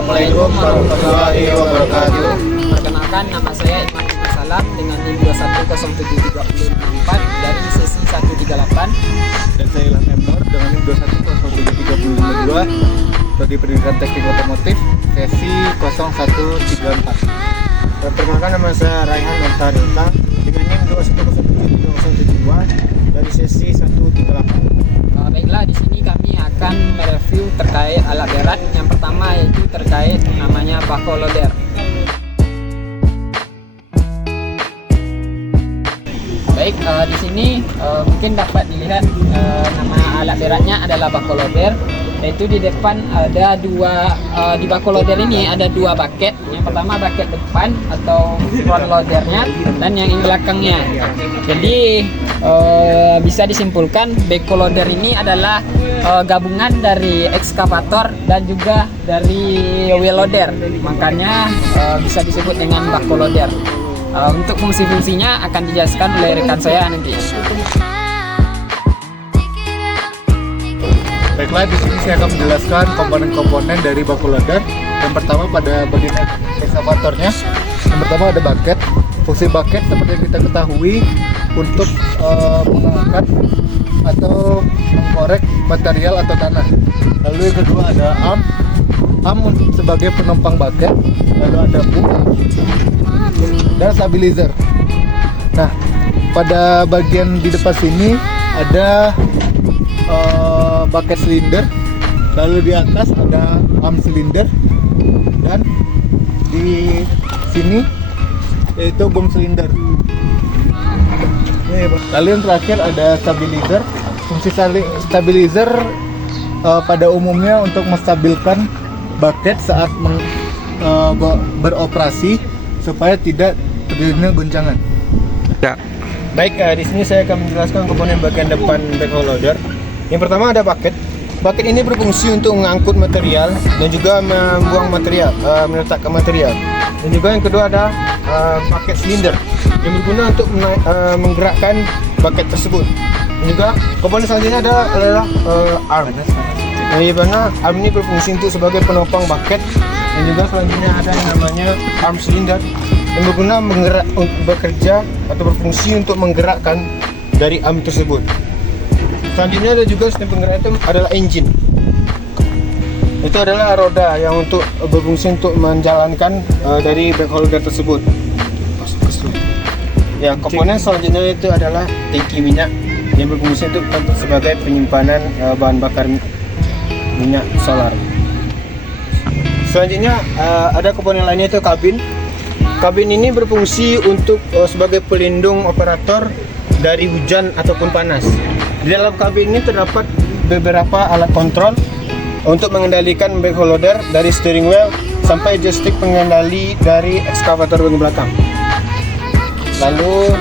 Assalamualaikum warahmatullahi wabarakatuh. Perkenalkan, nama saya Iman Salam dengan NIM 210734 dari sesi 138. Dan saya Ilham Emnor dengan NIM 21073552 dari Pendidikan Teknik Otomotif sesi 0134. Perkenalkan, nama saya Raihan Nontarita dengan NIM 21073072 dari sesi 138. Baiklah, di sini kami akan mereview terkait alat berat. Yang pertama yaitu terkait namanya backhoe loader. Baik, di sini mungkin dapat dilihat nama alat beratnya adalah backhoe loader. Yaitu di depan ada dua, di backhoe loader ini ada dua bucket. Yang pertama bucket depan atau front loadernya, dan yang belakangnya. Jadi bisa disimpulkan backhoe loader ini adalah gabungan dari ekskavator dan juga dari wheel loader. Makanya bisa disebut dengan backhoe loader. Untuk fungsi-fungsinya akan dijelaskan oleh rekan saya nanti. Baiklah, di sini saya akan menjelaskan komponen-komponen dari backhoe loader. Yang pertama pada bagian ekskavatornya. Yang pertama ada bucket. Fungsi bucket seperti yang kita ketahui untuk mengangkat atau mengkorek material atau tanah. Lalu yang kedua ada arm sebagai penumpang bucket. Lalu ada boom dan stabilizer. Nah, pada bagian di depan sini ada bucket cylinder, lalu di atas ada arm cylinder, dan di sini yaitu boom cylinder. Lalu yang terakhir ada stabilizer. Fungsi stabilizer pada umumnya untuk menstabilkan bucket saat beroperasi supaya tidak terjadinya goncangan. Ya. Baik, di sini saya akan menjelaskan komponen bagian depan backhoe loader. Yang pertama ada bucket. Bucket ini berfungsi untuk mengangkut material dan juga membuang material, meletakkan material. Dan juga yang kedua ada bucket cylinder yang berguna untuk menggerakkan bucket tersebut. Dan juga komponen selanjutnya adalah arm. Di mana arm ini berfungsi untuk sebagai penopang bucket. Dan juga selanjutnya ada yang namanya arm cylinder yang berguna bekerja atau berfungsi untuk menggerakkan dari arm tersebut. Selanjutnya ada juga sistem penggerak itu adalah engine. Itu adalah roda yang untuk berfungsi untuk menjalankan dari backhoe loader tersebut. Ya, komponen selanjutnya itu adalah tangki minyak yang berfungsi untuk sebagai penyimpanan bahan bakar minyak solar. Selanjutnya ada komponen lainnya itu kabin. Kabin ini berfungsi untuk sebagai pelindung operator dari hujan ataupun panas. Di dalam kabin ini terdapat beberapa alat kontrol untuk mengendalikan backhoe loader dari steering wheel sampai joystick pengendali dari ekskavator bagian belakang. Lalu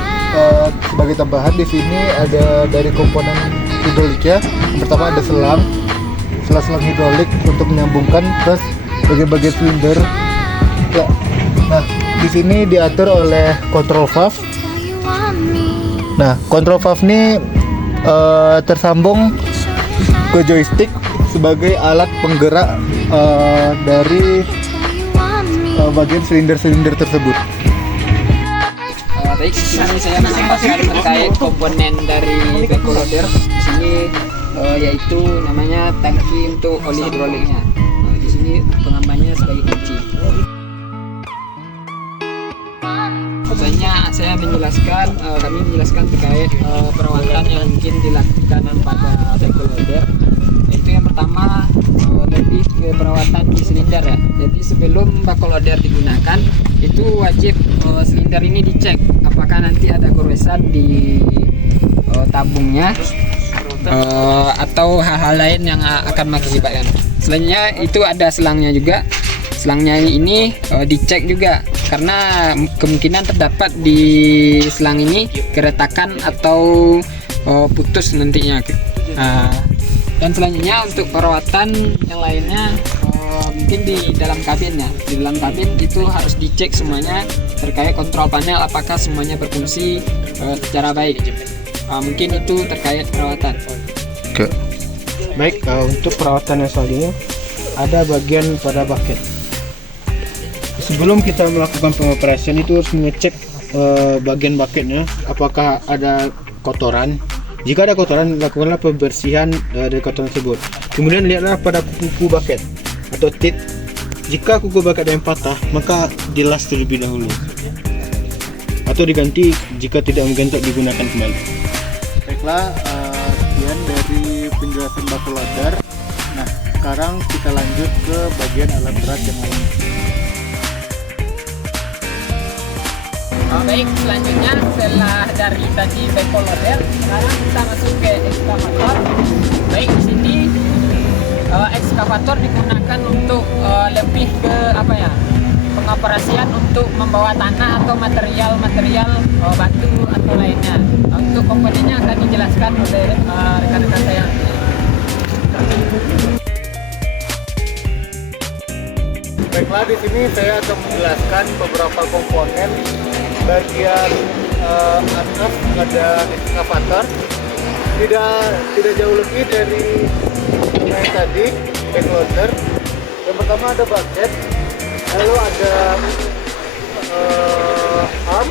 sebagai tambahan di sini ada dari komponen hidroliknya. Yang pertama ada selang hidrolik untuk menyambungkan ke bagian-bagian silinder. Ya. Nah, di sini diatur oleh control valve. Nah, control valve ini tersambung ke joystick sebagai alat penggerak dari bagian silinder-silinder tersebut. Baik, di sini saya menambahkan terkait komponen dari backhoe loader. Di sini yaitu namanya tangki untuk oli hidroliknya. Di sini pengamannya sebagai kunci. Selanjutnya saya menjelaskan, kami menjelaskan terkait perawatan yang mungkin dilakukan pada backhoe loader. Yaitu yang pertama lebih ke perawatan di silinder ya. Jadi sebelum backhoe loader digunakan itu wajib silinder ini dicek apakah nanti ada goresan di tabungnya atau hal-hal lain yang akan mengakibatkan. Selanjutnya itu ada selangnya juga. Selangnya ini dicek juga karena kemungkinan terdapat di selang ini keretakan atau putus nantinya. Dan selanjutnya untuk perawatan yang lainnya mungkin di dalam kabinnya. Di dalam kabin itu harus dicek semuanya terkait kontrol panel apakah semuanya berfungsi secara baik. Mungkin itu terkait perawatan. Baik, untuk perawatan yang selanjutnya ada bagian pada bucket. sebelum kita melakukan pengoperasian itu harus mengecek bagian bucketnya apakah ada kotoran. Jika ada kotoran, lakukanlah pembersihan dari kotoran tersebut. Kemudian lihatlah pada kuku bucket atau tit. Jika kuku bucket ada yang patah, maka dilas terlebih dahulu atau diganti jika tidak mungkin untuk digunakan kembali. Baiklah, sekian dari penjelasan bako loader. Nah, sekarang kita lanjut ke bagian alat berat yang lain. Baik, selanjutnya setelah dari tadi bako loader, sekarang kita masuk ke ekskavator. Baik, di sini ekskavator digunakan untuk lebih ke apa ya? Pengoperasian untuk membawa tanah atau material-material batu atau lainnya. Untuk komponennya akan dijelaskan oleh rekan-rekan saya. Baiklah, di sini saya akan menjelaskan beberapa komponen. Bagian atas ada ekskavator. Tidak jauh lebih dari yang tadi, back loader. Yang pertama ada bucket. Lalu ada arm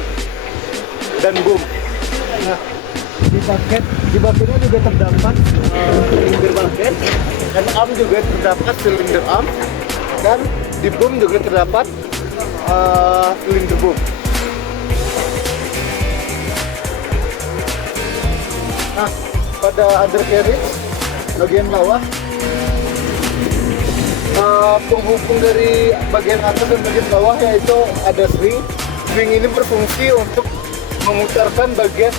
dan boom. Nah, di bucketnya juga terdapat silinder bucket, dan arm juga terdapat silinder arm, dan di boom juga terdapat silinder boom. Nah, pada undercarriage bagian bawah, penghubung dari bagian atas dan bagian bawah yaitu ada swing. Swing ini berfungsi untuk memutarkan bagian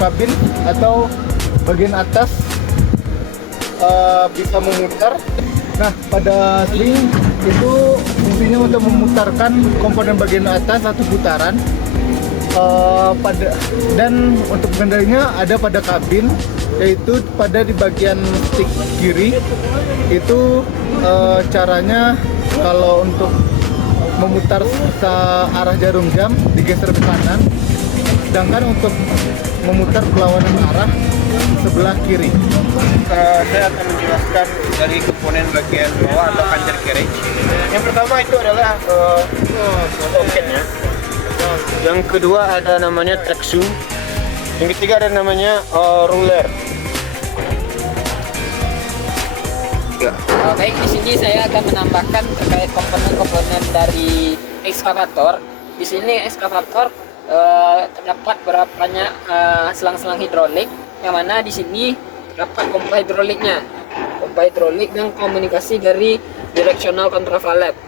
kabin atau bagian atas bisa memutar. Nah, pada swing itu fungsinya untuk memutarkan komponen bagian atas satu putaran. Dan untuk pengendalinya ada pada kabin, yaitu pada di bagian stick kiri. Itu caranya kalau untuk memutar arah jarum jam digeser ke kanan, sedangkan untuk memutar berlawanan arah sebelah kiri. Saya akan menjelaskan dari komponen bagian bawah atau undercarriage. Yang pertama itu adalah bucketnya. Yang kedua ada namanya traction. Yang ketiga ada namanya ruler. Baik, di sini saya akan menambahkan terkait komponen-komponen dari ekskavator. Di sini ekskavator terdapat berapa banyak selang-selang hidrolik, yang mana di sini terdapat pompa hidroliknya, pompa hidrolik dan komunikasi dari directional control valve.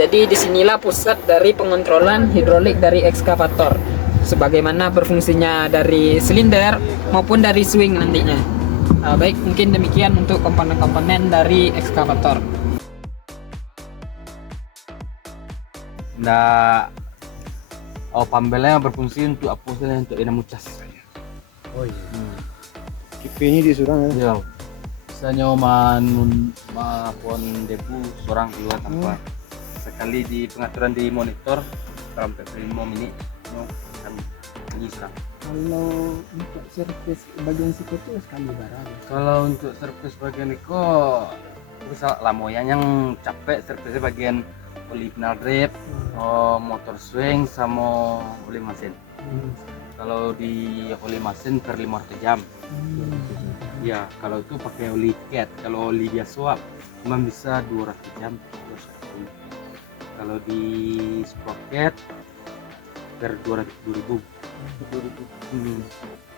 Jadi disinilah pusat dari pengontrolan hidrolik dari ekskavator, sebagaimana berfungsinya dari silinder maupun dari swing nantinya. Baik, mungkin demikian untuk komponen-komponen dari ekskavator. Nah, pambelnya berfungsi untuk apa sih? Untuk dinamo cas. Oh iya. Kipinya disurang ya. Iya. Misalnya maupun debu seorang keluar tanpa sekali di pengaturan di monitor sampai 5 menit akan menyisang. Kalau untuk servis bagian situ itu sekali barang. Kalau untuk servis bagian itu bisa lah yang capek servisnya bagian oli penal drip, motor swing sama oli mesin. Kalau di oli mesin per 500 jam. Ya, kalau itu pakai oli cat. Kalau oli biasa cuma bisa 200 jam. Kalau di sport cat per 2000.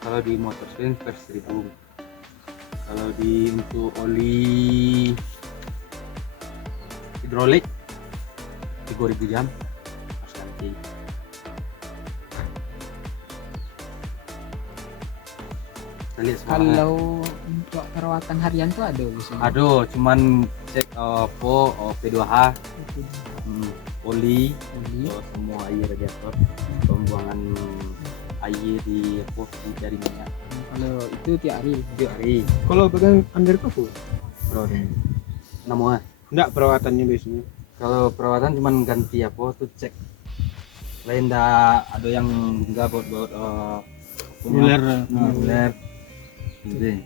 Kalau di motor swing per 1000. Kalau di untuk oli hidrolik 3000 jam harus ganti. Kalau untuk perawatan harian tuh ada di sini. Aduh, cuman cek P2H, oli, semua air radiator, pembuangan air di dari minyak. Kalau itu tiap hari. Tiap hari. Kalau bagian undercover, Namanya. enggak perawatannya biasanya. Kalau perawatan cuman ganti tuh cek. Lain dah ada yang enggak buat Muler. muler. Gitu.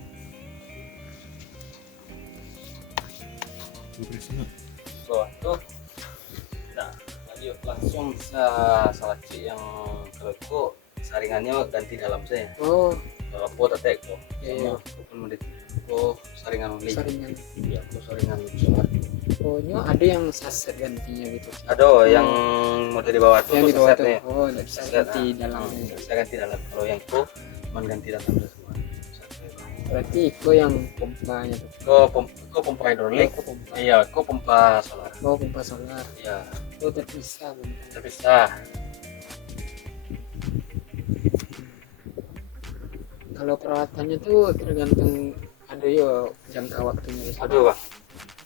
bawah tuh. Nah, lanjut langsung bisa salah cek yang kalau itu saringannya ganti dalam saya. Oh, Kalau po tetek kok. Iya. Sama pun menit. Oh, saringan only. saringan. Iya, aku saringan solar. Oh, ini ada yang saset gantinya gitu. Ada yang mau dari bawah tuh Yang di tuh bawah tuh. sasetnya. Oh, nggak bisa Saset, ganti dalamnya. nggak bisa ganti dalam. Kalau yang itu cuman ganti dalam semua. Berarti Iko yang pompanya tuh. Kok pompa hidrolik. Iko pompa. Iya, kok pompa solar. Oh, pompa solar. Iya, Oh, terpisah. Bang. terpisah. Kalau perawatannya tuh tergantung ada ya jangka waktunya. Aduh, Bang.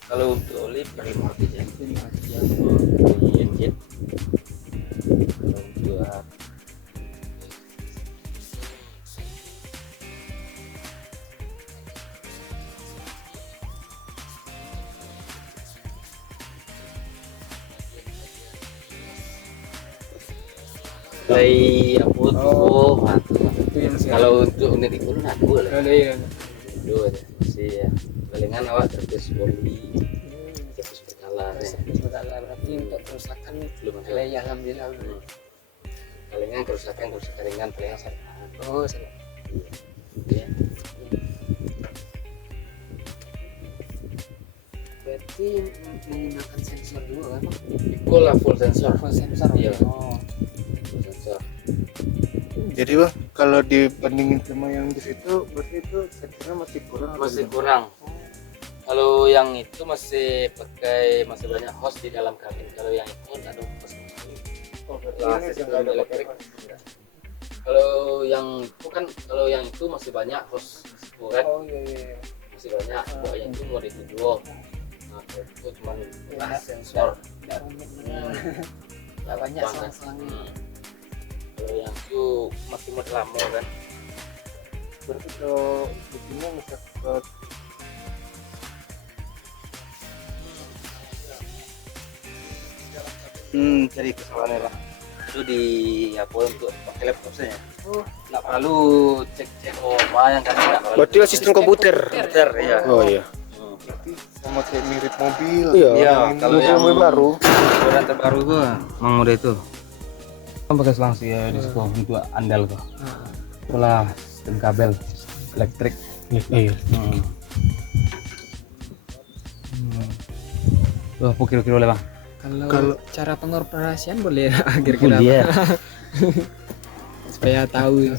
Kalau untuk oli per 5 aja. Ya. Di engine. Kalau untuk play apa tuh? Oh. Nah, tuh. Itu yang sekarang. Kalau untuk unit itu nah dua lah. Ada yang Dua aja. Masih ya. Palingan awak terus boli, terus berkala ya. berarti untuk kerusakan Belum ada. ya alhamdulillah. Palingan kerusakan ringan, palingan saringan. Oh, salah. Ya. Berarti menggunakan sensor dulu kan? Itu lah full sensor. Full sensor. Iya. Oh. Full sensor. Jadi bang, kalau dibandingin sama yang di situ, berarti itu sensornya masih kurang. Masih kurang. Kalau yang itu masih banyak hose di dalam kabin. Kalau yang itu ada hose. Oh, berarti Lah, ini sistem udah nggak ada elektrik. pakai. Kalau yang itu kan, kalau yang itu masih banyak hose itu kan, Oh iya iya. masih banyak. Kalau yang itu mau dijual. Nah, kalau itu cuma sensor. Tidak rumit. Tidak banyak Banget. selang-selangnya. Kalau yang itu masih model lama kan. Berarti kalau di sini misalkan Cari kesalahannya lah. Itu di apa untuk pakai laptop saya. Oh, Nggak perlu cek apa yang kan nggak perlu. berarti sistem komputer. Komputer ya. Oh iya. Berarti sama kayak mirip mobil. Iya. Iya, Yang kalau ini yang mobil baru. ukuran terbaru gua mang mode itu. Kan pakai selang sih ya di sekolah untuk andal kok. Itulah sistem kabel elektrik. Iya. Tuh, apa kira-kira oleh bang? kalau cara pengoperasian boleh kira-kira Boleh. supaya tahu.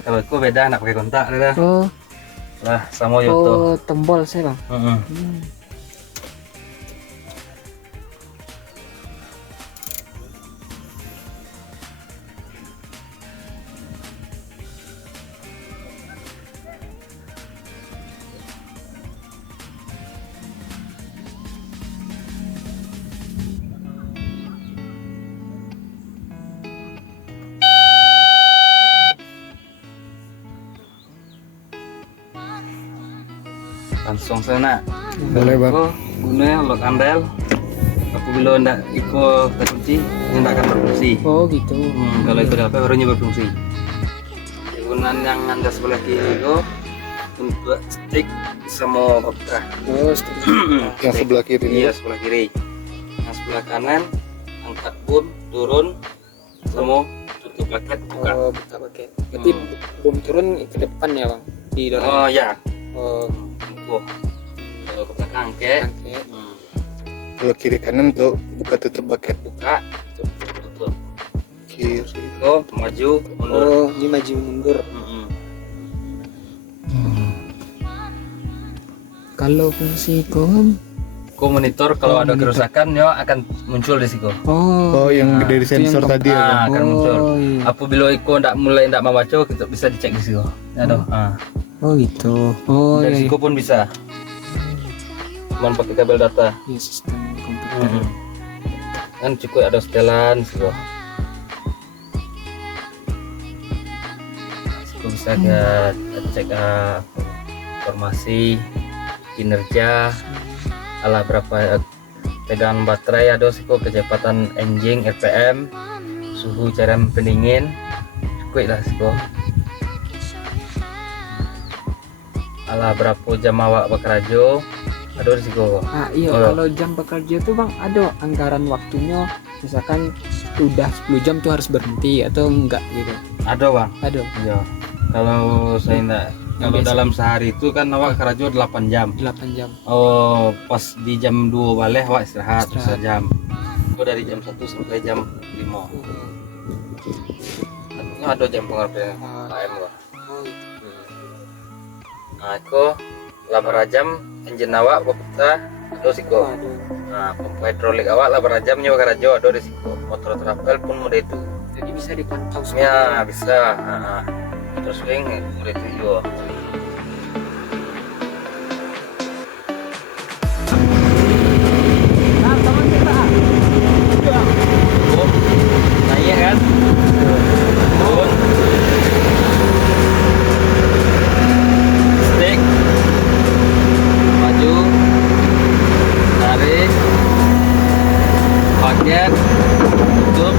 Kalau itu beda, nak pakai kontak dah. Oh, Lah, sama Yoto. oh tombol saya bang. Langsung sana. Boleh bang. Aku guna lock andal. Apabila ndak ikut terkunci, ini ndak akan berfungsi. Oh gitu. Kalau itu HP barunya berfungsi. Penggunaan yang anda sebelah kiri itu untuk stick sama buka. Oh, seperti Yang sebelah kiri. Iya, sebelah kiri. Yang sebelah kanan angkat boom, turun, sama tutup paket buka. oh buka pakai. Berarti bom turun ke depan ya bang? Di dorong. Oh ya, Oh, tuh. Kalau ke belakang ke angket. Kalau kiri kanan tuh buka tutup bucket. buka, tutup. Kiri. Oh, maju, mundur. Oh, ini maju mundur. Kalau fungsi kom. Ku monitor kalau ada kerusakan ya akan muncul di situ. Oh, Oh, yang Nah, dari itu yang sensor tadi ya bang. akan muncul. iya. Apabila Iko mulai ndak membaca, kita bisa dicek di situ. Ya toh. Oh gitu. Oh Dari iya. situ pun bisa. Cuman pakai kabel data. Iya, sistem komputer. Kan cukup ada setelan situ. Situ bisa cek informasi kinerja ala berapa tegangan baterai, ada siku kecepatan engine RPM, suhu cairan pendingin, cukup lah siku. ala berapa jam awak bekerja ada risiko. Ah iya, Oh. kalau jam bekerja tuh bang ada anggaran waktunya, misalkan udah 10 jam tuh harus berhenti atau enggak gitu. Ada bang. Ada Iya. Kalau saya enggak, kalau biasa. dalam sehari itu kan awak kerja 8 jam. 8 jam. Oh, pas di jam 2 balik awak istirahat Istirahat. sejam. Itu dari jam 1 sampai jam 5. Ada jam pengertian time lah. Nah, itu 8 jam engine awak kita ada risiko. Nah, pompa hidrolik awak 8 jam nyawa kerja ada risiko. Motor travel pun mode itu. Jadi bisa dipantau Ya, bisa. Nah, terus swing mode itu juga. Nah, teman kita. Oh, nah iya kan? Turun. Stick. Maju. Tarik. Paket. Tutup.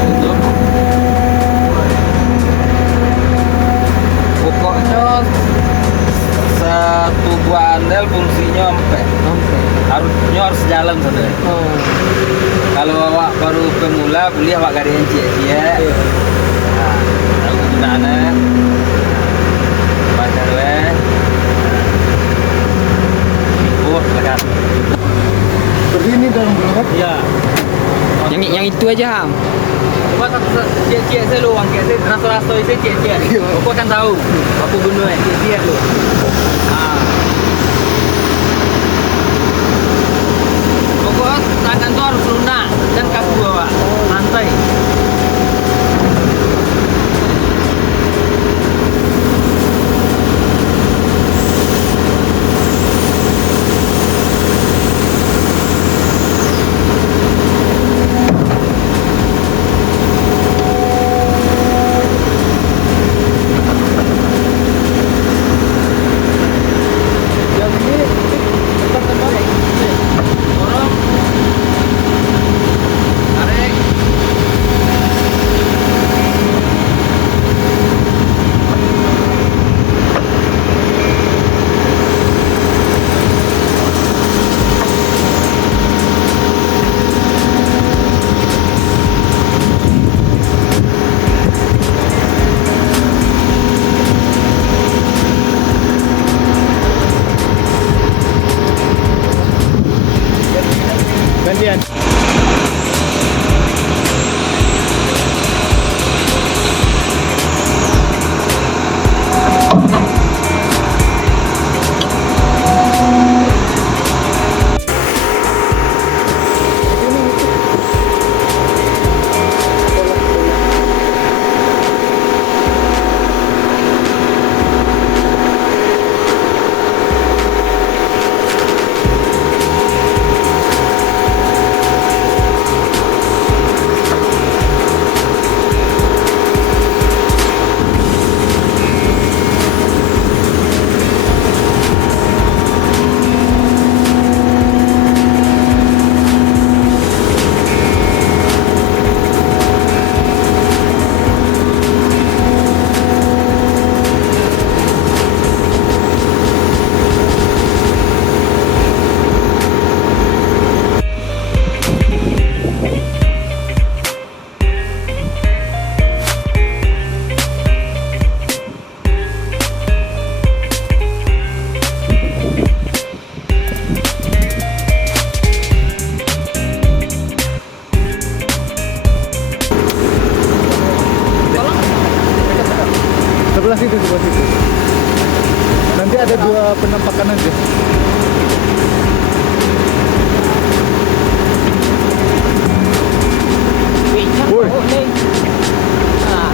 Tutup. Pokoknya satu buah andel fungsinya harus jalan saudara. Oh. Kalau awak baru pemula beli awak gak ada yang cie-cie. Nah, tahu kegunaannya. Baca dulu. Lekat. Seperti ini dalam berangkat. Iya. Yang itu aja Ham. Coba cie-cie saya lu, uang saya rasa-rasa itu cie-cie. Aku akan tahu. Aku guna cie-cie lu. Nah. Pokoknya tangan tuh harus lunak dan kaku bawah. Santai. Yang ini tekan balik. Dorong. Tarik. Gantian. Sebelah situ, sebelah situ. Nanti ada 2 penampakan aja. Woi. Nah,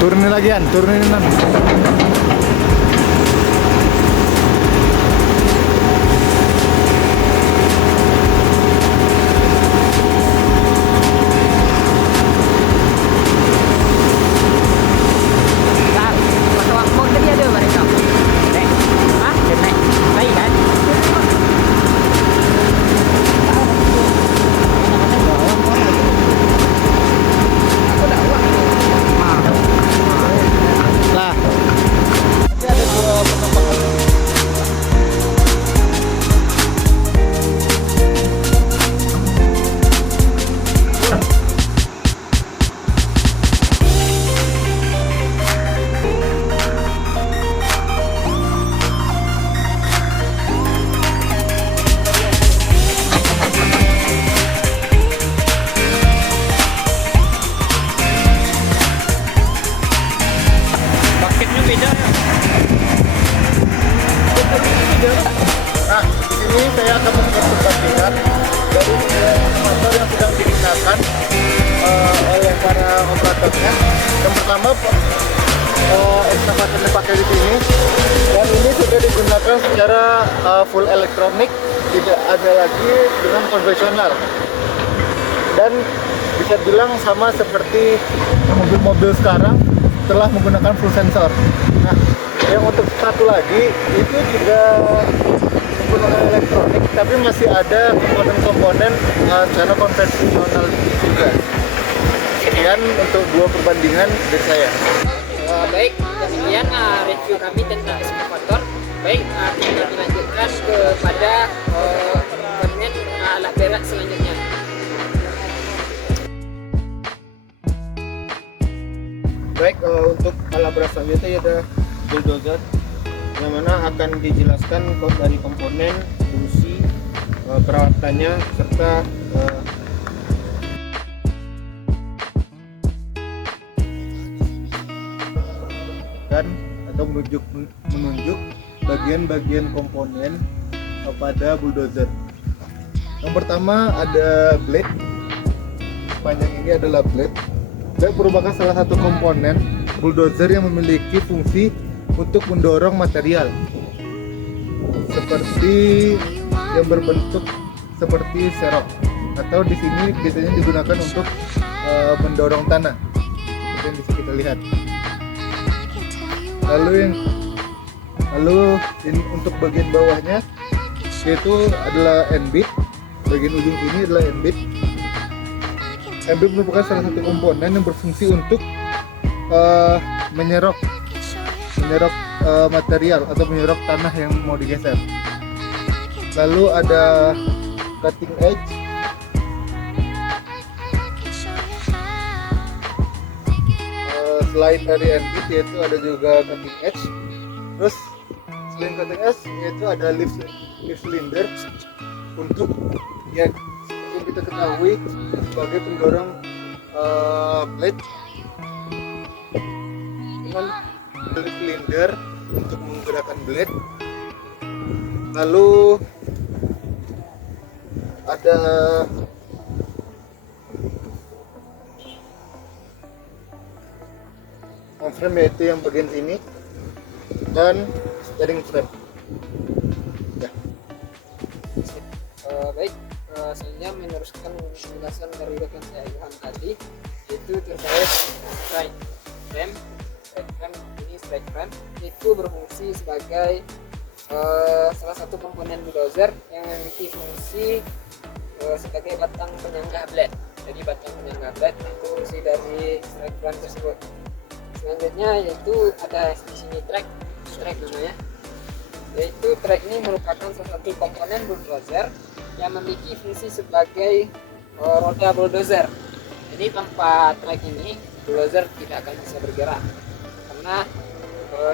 Turunin lagi An, turunin An. Bentar. Waktu tadi ada mereka. Nek. Hah? Nek. Baik kan? komponennya. Yang pertama ekskavator yang dipakai di sini, dan ini sudah digunakan secara full elektronik, tidak ada lagi dengan konvensional, dan bisa bilang sama seperti mobil-mobil sekarang telah menggunakan full sensor. Nah, yang untuk satu lagi itu juga menggunakan elektronik, tapi masih ada komponen-komponen secara konvensional juga. Sekian untuk dua perbandingan dari saya. Baik, demikian review kami tentang ekskavator. Baik, kita dilanjutkan kepada komponen alat berat selanjutnya. Baik, untuk alat berat selanjutnya ada bulldozer, yang mana akan dijelaskan dari komponen, fungsi, perawatannya, serta atau menunjuk bagian-bagian komponen pada bulldozer. Yang pertama ada blade. Panjang ini adalah blade. Blade merupakan salah satu komponen bulldozer yang memiliki fungsi untuk mendorong material, seperti yang berbentuk seperti serok, atau di sini biasanya digunakan untuk mendorong tanah, seperti yang bisa kita lihat. Lalu untuk bagian bawahnya yaitu adalah end bit. Bagian ujung ini adalah end bit. End bit merupakan salah satu komponen yang berfungsi untuk menyerok material atau menyerok tanah yang mau digeser. Lalu ada cutting edge. Selain dari end bit yaitu ada juga cutting edge. Terus selain cutting edge yaitu ada lift cylinder untuk yang kita ketahui sebagai pendorong blade. Dengan lift cylinder untuk menggerakkan blade. Lalu ada frame, yaitu yang bagian sini, dan steering frame. Ya. Baik, selanjutnya meneruskan penjelasan dari rekan saya Ilham tadi, yaitu terkait strike frame. Ini strike frame itu berfungsi sebagai salah satu komponen bulldozer yang memiliki fungsi sebagai batang penyangga blade. Jadi batang penyangga blade itu fungsi dari strike frame tersebut. Selanjutnya yaitu ada di sini track namanya. Yaitu track ini merupakan salah satu komponen bulldozer yang memiliki fungsi sebagai roda bulldozer. Jadi tanpa track ini bulldozer tidak akan bisa bergerak karena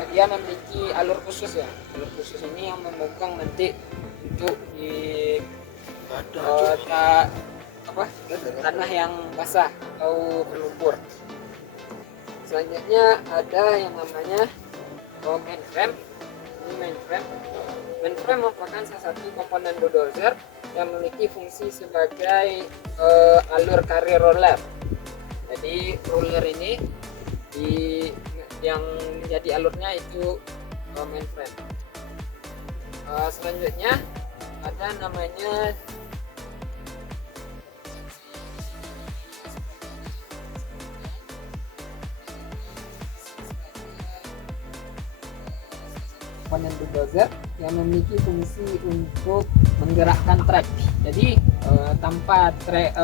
dia memiliki alur khusus ya. Alur khusus ini yang memegang nanti untuk di tanah yang basah atau berlumpur. Selanjutnya ada yang namanya mainframe. Ini mainframe. Mainframe merupakan salah satu komponen bulldozer yang memiliki fungsi sebagai alur carrier roller. Jadi roller ini yang menjadi alurnya itu mainframe. Selanjutnya ada namanya komponen bulldozer yang memiliki fungsi untuk menggerakkan trek. Jadi tanpa trek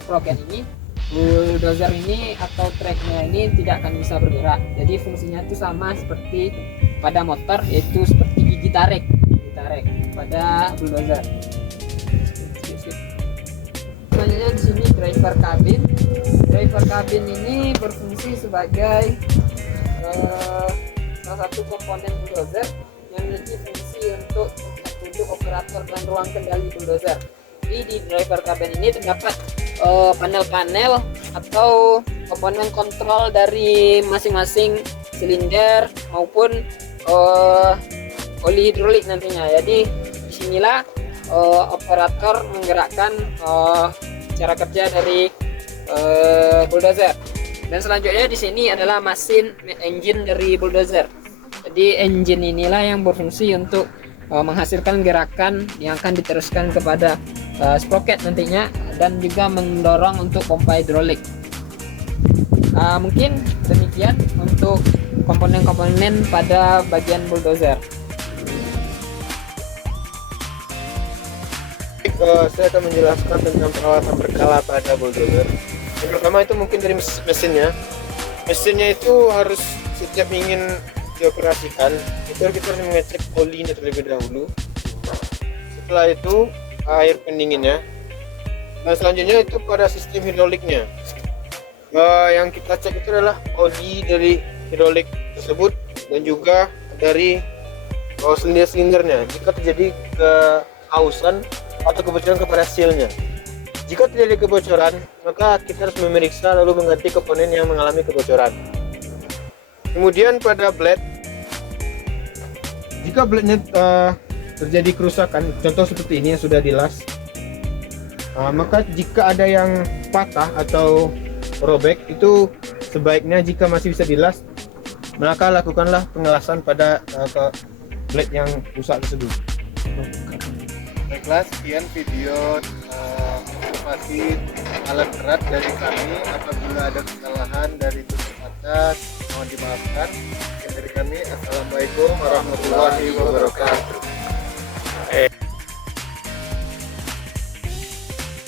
sprocket ini, bulldozer ini atau treknya ini tidak akan bisa bergerak. Jadi fungsinya itu sama seperti pada motor, yaitu seperti gigi tarik pada bulldozer. Selanjutnya di sini driver cabin. Driver cabin ini berfungsi sebagai salah satu komponen bulldozer yang memiliki fungsi untuk duduk operator dan ruang kendali bulldozer. Jadi di driver cabin ini terdapat panel-panel atau komponen kontrol dari masing-masing silinder maupun oli hidrolik nantinya. Jadi disinilah operator menggerakkan cara kerja dari bulldozer. Dan selanjutnya di sini adalah mesin engine dari bulldozer. Jadi engine inilah yang berfungsi untuk menghasilkan gerakan yang akan diteruskan kepada sprocket nantinya, dan juga mendorong untuk pompa hidrolik. Mungkin demikian untuk komponen-komponen pada bagian bulldozer. Saya akan menjelaskan tentang peralatan berkala pada bulldozer. Yang pertama itu mungkin dari mesinnya. Mesinnya itu harus setiap ingin dioperasikan, itu kita harus mengecek olinya terlebih dahulu. Setelah itu air pendinginnya. Dan selanjutnya itu pada sistem hidroliknya. Yang kita cek itu adalah oli dari hidrolik tersebut dan juga dari silinder-silindernya. Jika terjadi kehausan atau kebocoran kepada sealnya. Jika terjadi kebocoran, maka kita harus memeriksa lalu mengganti komponen yang mengalami kebocoran. Kemudian pada blade, jika blade-nya terjadi kerusakan, contoh seperti ini yang sudah dilas, maka jika ada yang patah atau robek, itu sebaiknya jika masih bisa dilas, maka lakukanlah pengelasan pada blade yang rusak tersebut. Baiklah, sekian video informasi alat berat dari kami. Apabila ada kesalahan dari tutur kata, mohon dimaafkan. Dari kami, assalamualaikum warahmatullahi wabarakatuh.